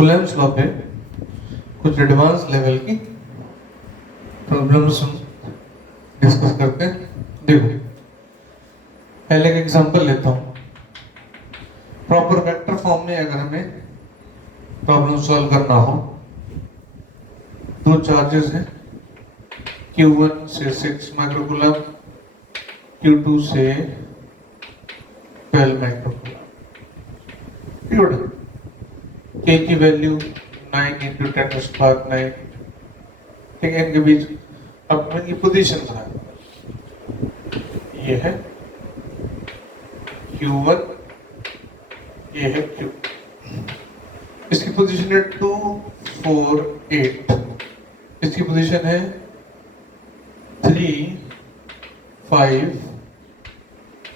कुलेम्स law पे कुछ advance level की प्रॉब्लम्स हम डिस्कस करते हैं। देखो, पहले एक एग्जांपल लेता हूँ। प्रॉपर वेक्टर फॉर्म में अगर हमें प्रॉब्लम सॉल्व करना हो, दो चार्जेस हैं, Q1 से 6 माइक्रोकूलम, Q2 से 12 माइक्रोकूलम। K की वैल्यू 9 × 10⁻⁹। ठीक है, इनके बीच अब इनकी पोजीशन है, ये है Q1, ये है Q। इसकी पोजीशन है 2, 4, 8। इसकी पोजीशन है 3, 5,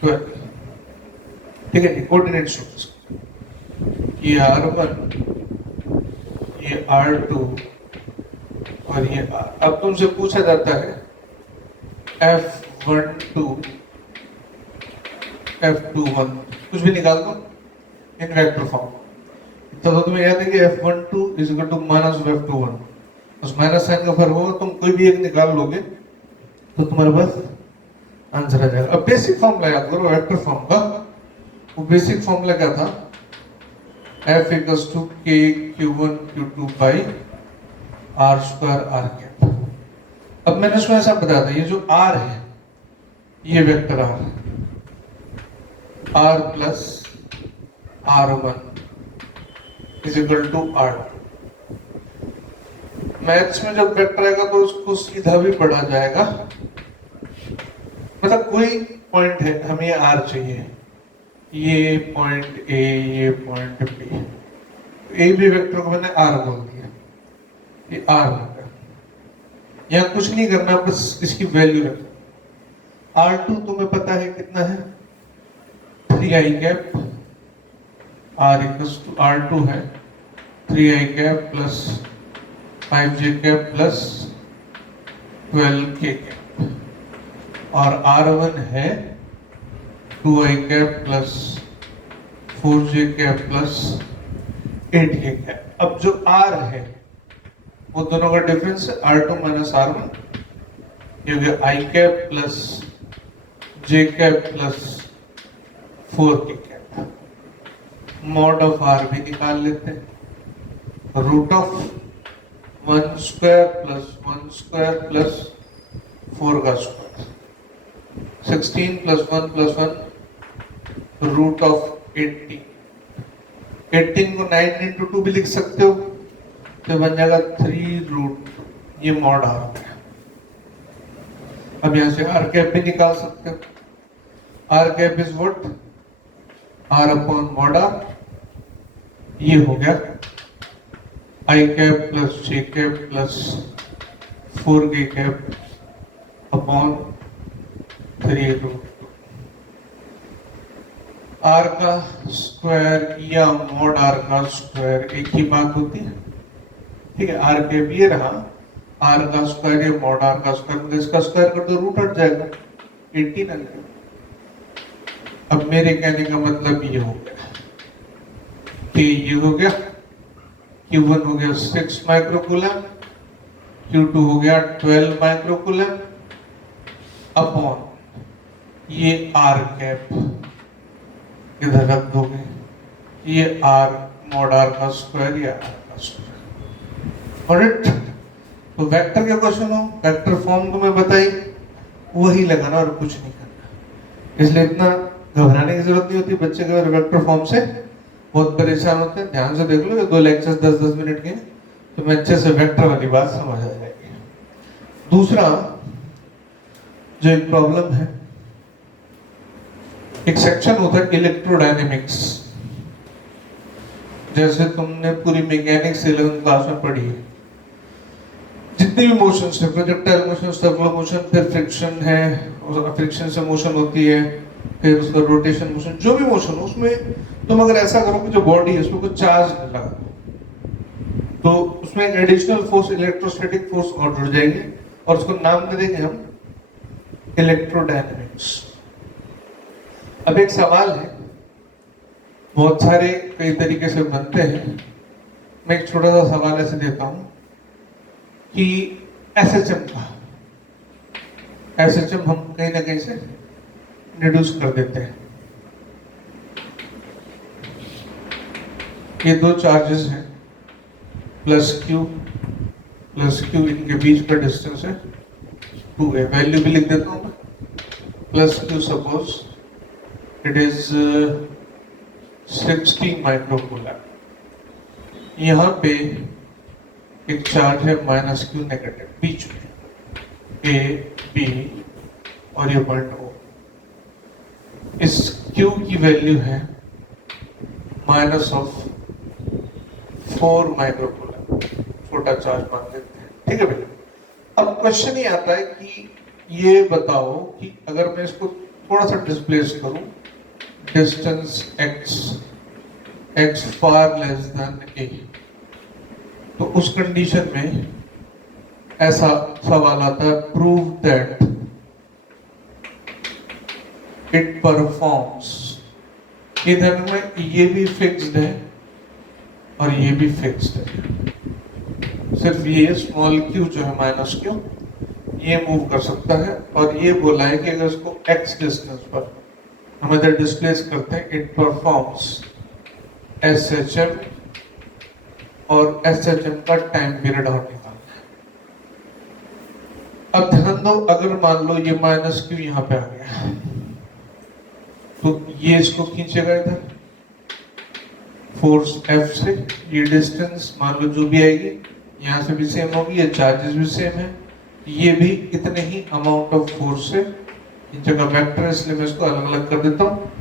12। ठीक है, कोऑर्डिनेट शोज, ये R1, ये R2 और ये R। अब तुमसे पूछा जाता है F12, F21, कुछ भी निकाल दो इन वेक्टर फॉर्म। तो तुम्हें याद है कि F12 is equal to minus F21, उस माइनस साइन का फर्क होगा, तुम कोई भी एक निकाल लोगे तो तुम्हारे पास आंसर आ जाएगा। अब बेसिक फॉर्मूला याद करो वेक्टर फॉर्म का। वो बेसिक फॉर्मूला क्या था? F equals to K Q1 Q2 by R² R cap. अब मैंने उसमें ऐसा बताया था, ये जो R है ये वेक्टर R है, R plus R1 is equal to R2। Maths में जब वेक्टर आएगा तो उसको सीधा भी पढ़ा जाएगा। मतलब कोई पॉइंट है, हमें R चाहिए, ये पॉइंट A, ये पॉइंट B, ए भी वेक्टर को मैंने R बोल दिया, ये R होगा। यहाँ कुछ नहीं करना, बस इसकी वैल्यू रखना। R2 तुम्हें पता है कितना है? 3i cap. R equals to R2 है 3i cap plus 5j cap plus 12k cap, और R1 है 2i cap plus 4j cap plus 8k cap. अब जो R है वो दोनों का डिफरेंस है R2 माइनस R1, ये हो गया i cap plus j cap plus 4k cap. Mod of R भी निकाल लेते हैं, root of 1 square plus 1 square plus 4 का square, 16 plus 1 plus 1 root of 18। 18 को 9 इंटू 2 भी लिख सकते हो, तो बन जाएगा 3 रूट, ये मॉड R है। अब यहां से R कैप भी निकाल सकते हो। R cap is what? R upon mod R। ये हो गया i cap plus j cap plus 4k cap upon 3 root. R का स्क्वायर या मॉड R का स्क्वायर एक ही बात होती है। ठीक है, R कैप ये रहा, R का स्क्वायर या मॉड R का स्क्वायर, मतलब इसका स्क्वायर कर दो, रूट हट जाएगा, 18 आ जाएगा। अब मेरे कहने का मतलब ये हो गया कि ये हो गया Q1 हो गया 6 माइक्रोकूलम, Q2 हो गया 12 माइक्रोकूलम अपॉन ये R कैप इधर रख दोगे, ये R मॉड R का स्क्वायर या R का स्क्वायर। ऑलराइट, तो वेक्टर के क्वेश्चन हो, वेक्टर फॉर्म को मैं बताई, वही लगाना और कुछ नहीं करना। इसलिए इतना घबराने की जरूरत नहीं होती। बच्चे अगर वेक्टर फॉर्म से बहुत परेशान होते हैं, ध्यान से देख लो, ये 2 लेक्चर्स 10-10 मिनट के, तो मैं अच्छे से वेक्टर वाली बात समझ आ जाएगी। दूसरा जो एक प्रॉब्लम है, एक सेक्शन होता है इलेक्ट्रोडायनेमिक्स। जैसे तुमने पूरी मैकेनिक्स 11th क्लास में पढ़ी है, जितने भी मोशन है, प्रोजेक्टाइल मोशन, सर्कुलर मोशन, फिर फ्रिक्शन है, फ्रिक्शन से मोशन होती है, फिर उसका रोटेशन मोशन, जो भी मोशन हो उसमें तुम अगर ऐसा करो कि जो बॉडी है उसमें कुछ चार्ज लगा तो उसमें एक एडिशनल फोर्स, इलेक्ट्रोस्टैटिक फोर्स और जुड़ जाएगी, और उसको नाम दे देंगे हम इलेक्ट्रोडायनेमिक्स। अब एक सवाल है, बहुत सारे कई तरीके से बनते हैं, मैं एक छोटा सा सवाल ऐसे देता हूं कि एसएचएम का एसएचएम हम कहीं ना कहीं से रिड्यूस कर देते हैं। ये दो चार्जेस हैं, प्लस क्यू, इनके बीच का डिस्टेंस है 2a। वैल्यू भी लिख देता हूं मैं, plus Q suppose it is 60 microcoulomb. यहाँ पे एक चार्ज है माइनस क्यू नेगेटिव बीच में, ए बी और ये पॉइंट ओ। इस क्यू की वैल्यू है माइनस ऑफ 4 माइक्रोकूलम, छोटा चार्ज मान लेते हैं, ठीक है भैया। अब क्वेश्चन ये आता है कि ये बताओ कि अगर मैं इसको थोड़ा सा डिस्प्लेस करूं, distance x far less than a, तो उस कंडीशन में ऐसा सवाल आता है, प्रूव दैट इट परफॉर्म्स। इधर में ये भी फिक्स्ड है और ये भी फिक्स्ड है, सिर्फ ये स्मॉल क्यू जो है माइनस क्यू ये मूव कर सकता है। और ये बोला है कि अगर इसको x डिस्टेंस पर हम इधर डिस्प्लेस करते हैं, इट परफॉर्म्स SHM, और SHM का टाइम पीरियड और निकालना है। अब ध्यान दो, अगर मान लो ये माइनस क्यू यहाँ पे आ गया तो ये इसको खींचेगा इधर फोर्स F से, ये डिस्टेंस मान लो जो भी आएगी यहाँ से भी सेम होगी, ये चार्जेस भी सेम है, ये भी इतने ही अमाउंट ऑफ फोर्स से, इन जगह वेक्टर इसलिए मैं इसको अलग अलग कर देता हूँ।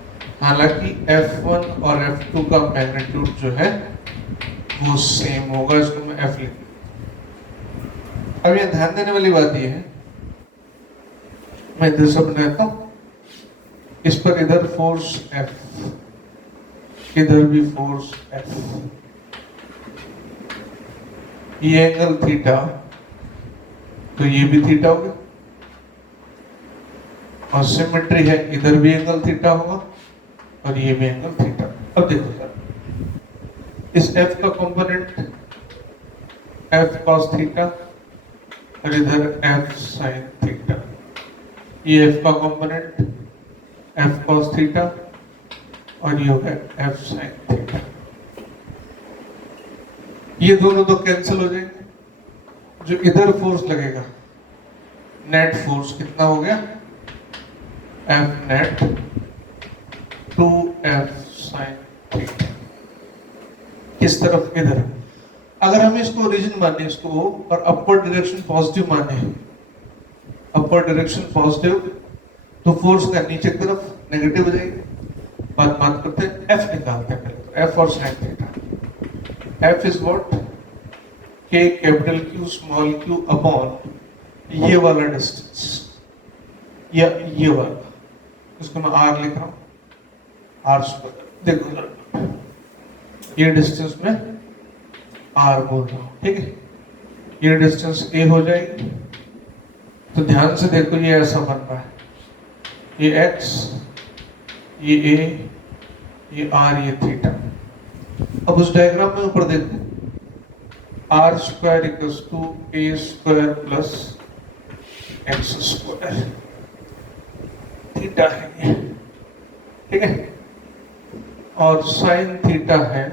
हालांकि F1 और F2 का मैग्नीट्यूड जो है वो सेम होगा, इसको मैं F लिख। अब ये ध्यान देने वाली बात ये है, मैं इधर सब रहता हूँ, इस पर इधर फोर्स F, इधर भी फोर्स F, ये एंगल थीटा, तो ये भी थीटा होगा, और सिमेट्री है, इधर भी एंगल थीटा होगा और ये भी एंगल थीटा। अब देखो सर, इस F का कंपोनेंट F cos थीटा और इधर F sin थीटा, ये F का कंपोनेंट F cos थीटा और ये होगा F sin थीटा। ये दोनों तो कैंसिल हो जाएंगे, जो इधर फोर्स लगेगा नेट फोर्स कितना हो गया, F net 2F sin theta. किस तरफ, इधर। अगर हम इसको ओरिजिन माने, इसको और अपवर्ड डायरेक्शन पॉजिटिव माने, अपवर्ड डायरेक्शन पॉजिटिव, तो फोर्स का नीचे की तरफ नेगेटिव हो जाएगी। बात करते हैं, F निकालते हैं पहले, F और sin theta. F is what, K capital Q small q upon ये वाला डिस्टेंस या ये वाला, इसको मैं R लिख रहा हूं, R स्क्वायर। देखो ये डिस्टेंस में R बोल रहा हूं, ठीक है। ये डिस्टेंस A हो जाएगी, तो ध्यान से देखो ये ऐसा बन रहा है, ये X, ये A, ये R, ये थीटा। अब उस डायग्राम में ऊपर देखो, R square equals to A square plus X square, theta है ये, ठीक है। और साइन थीटा है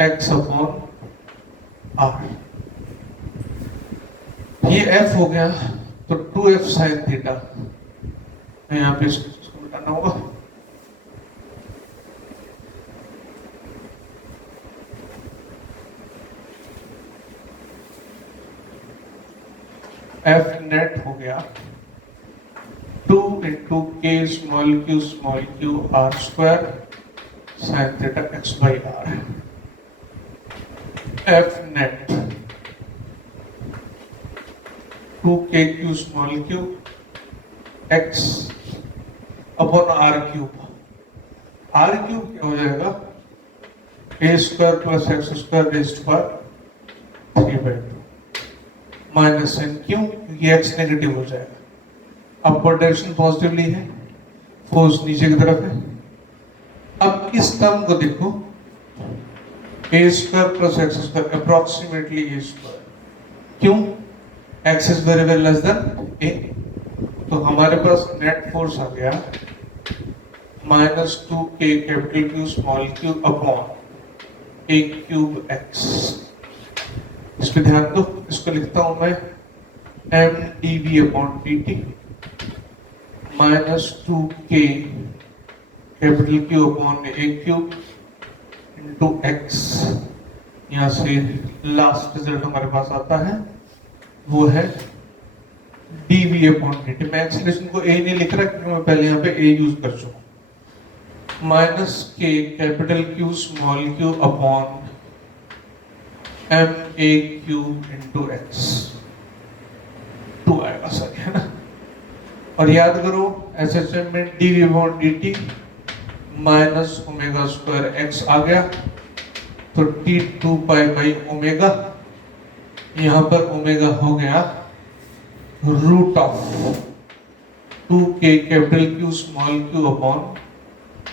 X अपॉन R। ये F हो गया, तो 2F साइन थीटा, यहाँ पे इसको मिटाना होगा। F नेट हो गया 2 into K small q R square sine theta x by R। F net 2KQ small q x upon R cube. R cube क्या हो जाएगा, A square plus x square raised power 3/2 minus sine क्यों, क्योंकि x negative हो जाएगा। Upward direction positively है, force नीचे की तरफ है। अब इस टर्म को देखो, a square plus x square approximately a square. क्यों? X is very very less than a. तो हमारे पास नेट फोर्स आ गया -2k capital Q small Q upon a cube x. इस पे ध्यान दो, इसको लिखता हूं मैं m d we upon D t -2k capital q upon a cube into x. यहाँ से लास्ट रिजल्ट हमारे पास आता है वो है D we upon D T. मैं एक्सीलरेशन को ए नहीं लिख रहा क्योंकि मैं पहले यहाँ पे ए यूज कर चुका। -k capital Q small Q upon M A cube into X 2 आएगा सर, है ना। और याद करो एसएचएम में d we upon D t minus omega square x आ गया, तो टी 2 पाई बाई ओमेगा। यहाँ पर ओमेगा हो गया root of 2k capital Q small Q upon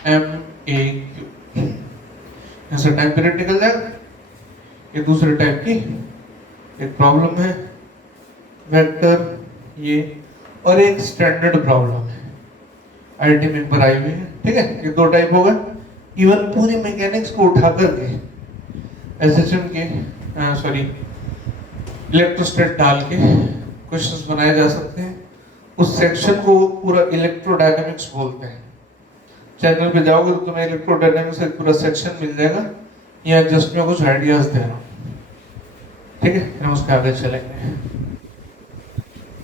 M A Q. ऐसा टाइम पीरियड निकल जाएगा। ये दूसरे टाइप की एक प्रॉब्लम है, वेक्टर ये, और एक स्टैंडर्ड प्रॉब्लम है आईआईटी में पर आई हुई है। ठीक है, ये 2 टाइप हो गए। इवन पूरी मैकेनिक्स को उठा करके एसएचएम के सॉरी इलेक्ट्रोस्टैट डाल के क्वेश्चंस बनाए जा सकते हैं। उस सेक्शन को पूरा इलेक्ट्रोडायनामिक्स बोलते हैं। चैनल पे जाओगे तो तुम्हें इलेक्ट्रोडायनामिक्स का पूरा सेक्शन मिल जाएगा। यहाँ जस्ट मैं कुछ आइडियाज दे रहा हूँ, ठीक है। हम उसके आगे चलेंगे।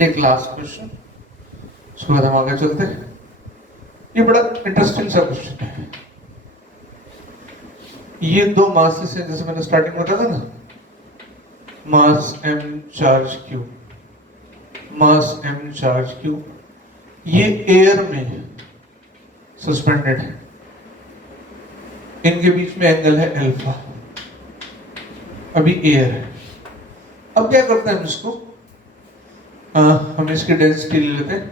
एक लास्ट क्वेश्चन, उसके बाद हम आगे चलते हैं। ये बड़ा इंटरेस्टिंग सा क्वेश्चन है। ये 2 मासेस हैं, जैसे मैंने स्टार्टिंग में बताया था ना, मास m चार्ज q, मास m चार्ज q। ये एयर में सस्पेंडेड है, इनके बीच में एंगल है अल्फा। अभी एयर है। अब क्या करते हैं हम इसको, हम इसकी डेंसिटी ले लेते हैं।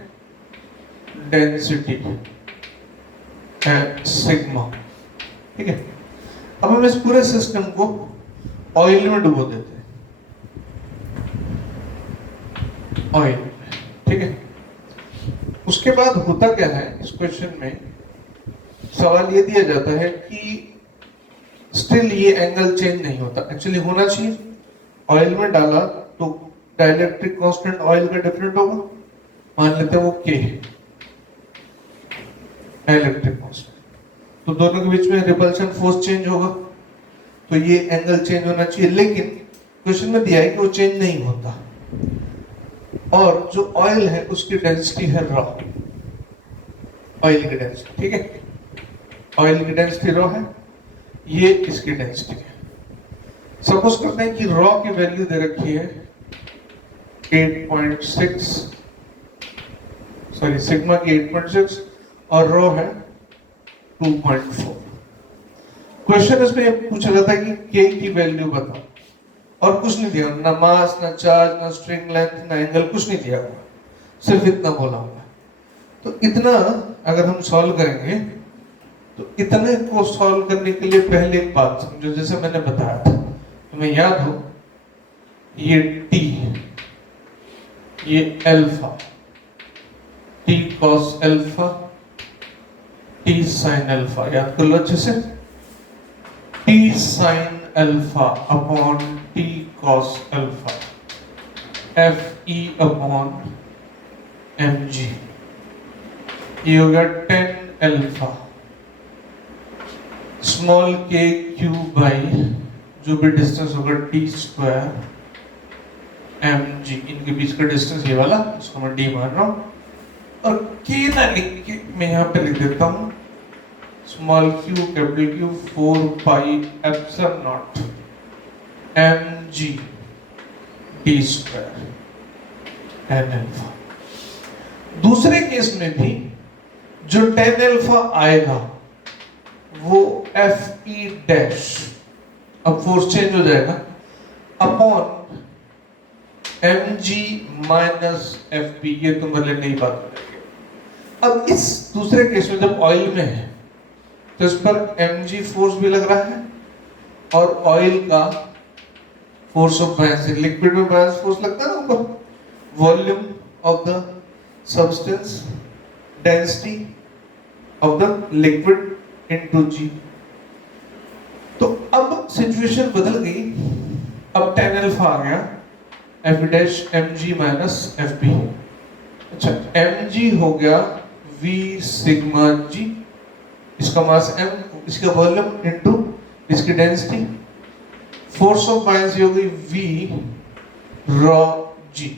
डेंसिटी सिग्मा, ठीक है। अब हम इस पूरे सिस्टम को ऑयल में डुबो देते हैं, ऑयल, ठीक है। उसके बाद होता क्या है, इस क्वेश्चन में सवाल ये दिया जाता है कि स्टिल ये एंगल चेंज नहीं होता। एक्चुअली होना चाहिए, ऑयल में डाला तो डाइलेक्ट्रिक कांस्टेंट ऑयल का डिफरेंट होगा, मान लेते हैं वो K डाइलेक्ट्रिक कांस्टेंट। तो दोनों के बीच में रिपल्शन फोर्स चेंज होगा, तो ये एंगल चेंज होना चाहिए। लेकिन क्वेश्चन में दिया है कि वो चेंज नहीं होता, और जो ऑयल है उसकी डेंसिटी है रॉ, ऑयल की डेंसिटी, ठीक है। ऑयल की डेंसिटी रॉ है, ये इसकी डेंसिटी है। सपोज करते हैं कि रॉ की वैल्यू दे रखी है 8.6, सॉरी सिग्मा की 8.6 और रॉ है 2.4। क्वेश्चन इसमें पूछा जाता है कि के की वैल्यू बताओ, और कुछ नहीं दिया, ना मास, ना चार्ज, ना स्ट्रिंग लेंथ, ना एंगल, कुछ नहीं दिया हुआ, सिर्फ इतना बोला हुआ। तो इतना अगर हम सॉल्व करेंगे तो इतने को सॉल्व करने के लिए पहले एक बात समझो, जैसे मैंने बताया था, तुम्हें याद हो, ये टी, ये alpha, T cos alpha, T sine alpha, याद कर लो अच्छे से। T sine alpha upon T cos alpha, F E upon M G. ये हो गया 10 alpha small K Q by जो भी डिस्टेंस होगा टी स्क्वायर एम जी। इनके बीच का डिस्टेंस ये वाला, इसको मैं डी मान रहा हूं, और के ना लिख के मैं यहाँ पे लिख देता हूं small Q capital Q 4 pi epsilon naught M G T square 10 alpha. दूसरे केस में भी जो 10 अल्फा आएगा वो एफ ई डैश, अब फोर्स चेंज हो जाएगा, upon M G minus F P. ये तुम्हारे लिए नई बात करेंगे। अब इस दूसरे केस में जब ऑयल में है तो इस पर एम जी फोर्स भी लग रहा है और ऑयल का फोर्स ऑफ बायसिंग, लिक्विड में बायस फोर्स लगता है ना ऊपर, volume of the substance, density of the liquid into g. तो अब सिचुएशन बदल गई, अब tan अल्फा आ गया F dash mg minus F B. अच्छा, mg हो गया v सिग्मा g, इसका मास m, इसका वॉल्यूम इनटू इसकी डेंसिटी, फोर्स ऑफ बायस हो गई v रॉ g।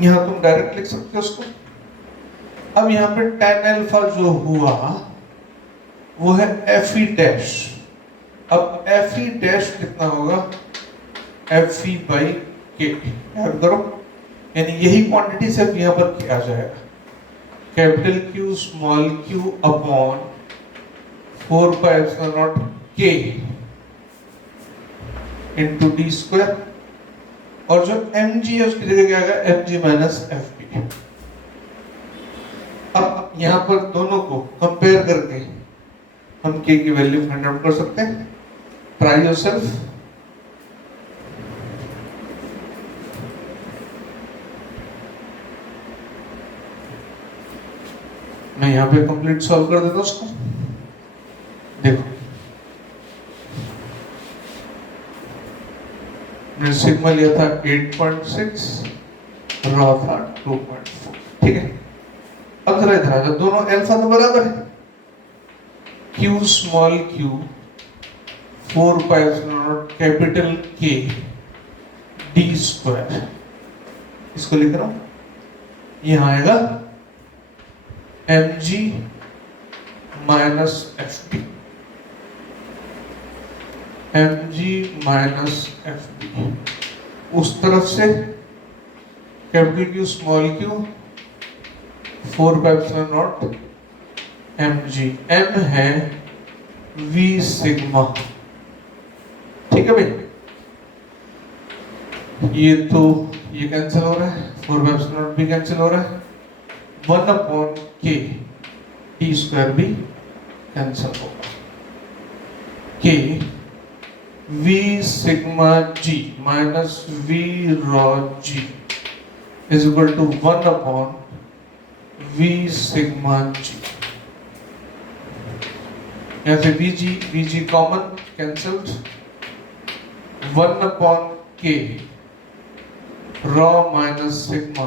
यहां तुम डायरेक्ट लिख सकते हो उसको। अब यहां पे tan अल्फा जो हुआ वो है एफ ई डैश। अब एफ ई डैश कितना होगा, एफ ई बाई के, याद करो, यानी यही क्वांटिटी सिर्फ यहां पर किया जाएगा, capital Q small Q upon 4 pi epsilon not के इनटू डी स्क्वायर, और जो mg है उसकी जगह क्या आएगा, mg माइनस एफ बी। अब यहां पर दोनों को कंपेयर करके हम k की वैल्यू फाइंड आउट कर सकते हैं। Try yourself. मैं यहां पे कंप्लीट सॉल्व कर देता हूं उसको। देखो, मैंने सिग्मा लिया था 8.6, रॉ था 2.4, ठीक है। अब जरा इधर आ जाओ, दोनों अल्फा तो बराबर है, q small q 4 pi epsilon naught capital K d square, इसको लिख रहा हूं, यहां आएगा mg minus F B, mg minus F B, उस तरफ से capital Q small q 4 pi epsilon naught mg, m है v सिग्मा, ठीक है भाई। ये तो ये कैंसिल हो रहा है, 4 पाई एप्सिलॉन नॉट भी कैंसिल हो रहा है, 1 अपॉन k टी स्क्वायर भी कैंसिल होगा, k v sigma g minus v rho g is equal to 1 upon v sigma g। यहाँ से vg common cancelled, 1 upon k rho minus sigma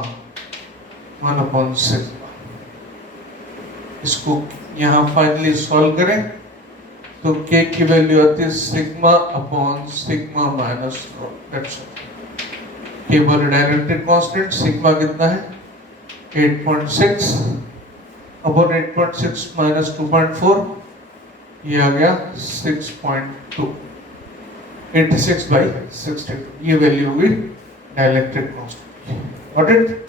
1 upon sigma. इसको यहाँ finally solve करें तो k की value आती है sigma upon sigma minus raw, that's all. k बोले डायरेक्टेड कांस्टेंट, सिग्मा कितना है 8.6 अपॉन 8.6 माइनस 2.4, ये आ गया 6.2, 86/62, ये वैल्यू होगी डायलेक्ट्रिक कांस्टेंट। Got it?